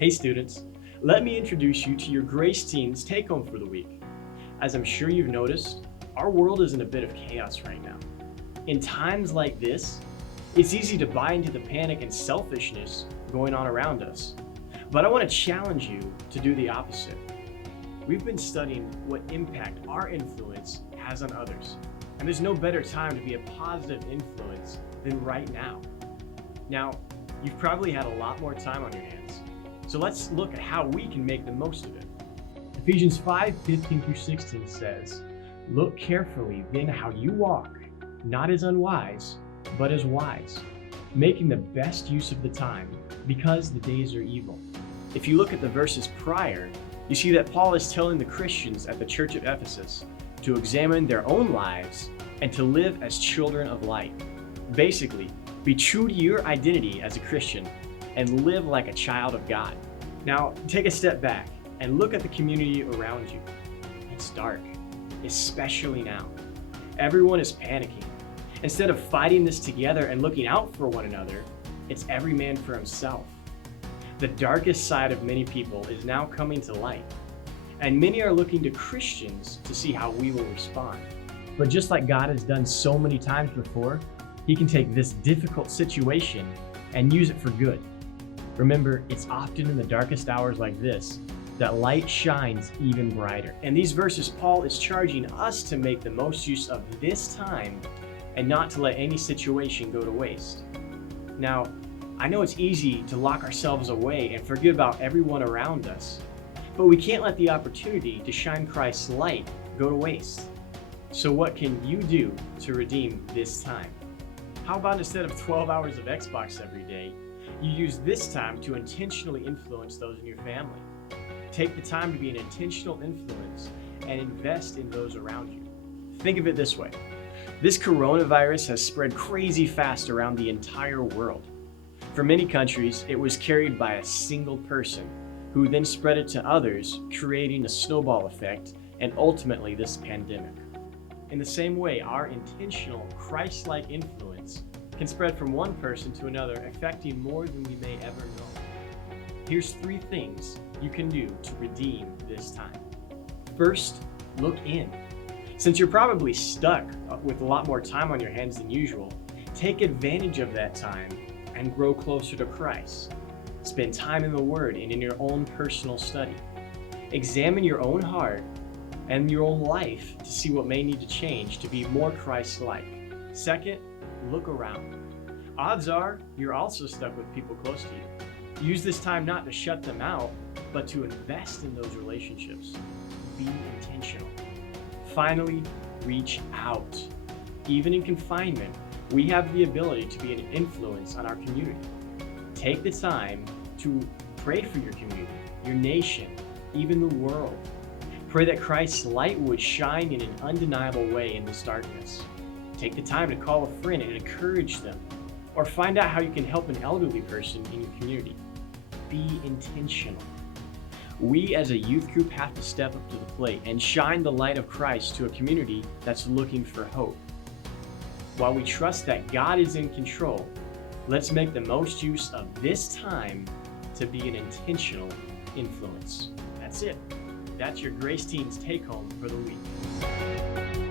Hey students, let me introduce you to your Grace Teens Take Home for the week. As I'm sure you've noticed, our world is in a bit of chaos right now. In times like this, it's easy to buy into the panic and selfishness going on around us. But I want to challenge you to do the opposite. We've been studying what impact our influence has on others, and there's no better time to be a positive influence than right now. Now, you've probably had a lot more time on your hands. So let's look at how we can make the most of it. Ephesians 5:15-16 says, "Look carefully then how you walk, not as unwise, but as wise, making the best use of the time, because the days are evil." If you look at the verses prior, you see that Paul is telling the Christians at the church of Ephesus to examine their own lives and to live as children of light. Basically, be true to your identity as a Christian and live like a child of God. Now, take a step back and look at the community around you. It's dark, especially now. Everyone is panicking. Instead of fighting this together and looking out for one another, it's every man for himself. The darkest side of many people is now coming to light, and many are looking to Christians to see how we will respond. But just like God has done so many times before, He can take this difficult situation and use it for good. Remember, it's often in the darkest hours like this that light shines even brighter. In these verses, Paul is charging us to make the most use of this time and not to let any situation go to waste. Now, I know it's easy to lock ourselves away and forget about everyone around us, but we can't let the opportunity to shine Christ's light go to waste. So what can you do to redeem this time? How about instead of 12 hours of Xbox every day, you use this time to intentionally influence those in your family? Take the time to be an intentional influence and invest in those around you. Think of it this way. This coronavirus has spread crazy fast around the entire world. For many countries, it was carried by a single person who then spread it to others, creating a snowball effect and ultimately this pandemic. In the same way, our intentional Christ-like influence can spread from one person to another, affecting more than we may ever know. Here's 3 things you can do to redeem this time. First, look in. Since you're probably stuck with a lot more time on your hands than usual, take advantage of that time and grow closer to Christ. Spend time in the Word and in your own personal study. Examine your own heart and your own life to see what may need to change to be more Christ-like. Second, look around. Odds are you're also stuck with people close to you. Use this time not to shut them out, but to invest in those relationships. Be intentional. Finally, reach out. Even in confinement, we have the ability to be an influence on our community. Take the time to pray for your community, your nation, even the world. Pray that Christ's light would shine in an undeniable way in this darkness. Take the time to call a friend and encourage them, or find out how you can help an elderly person in your community. Be intentional. We as a youth group have to step up to the plate and shine the light of Christ to a community that's looking for hope. While we trust that God is in control, let's make the most use of this time to be an intentional influence. That's it. That's your Grace Teens Take Home for the week.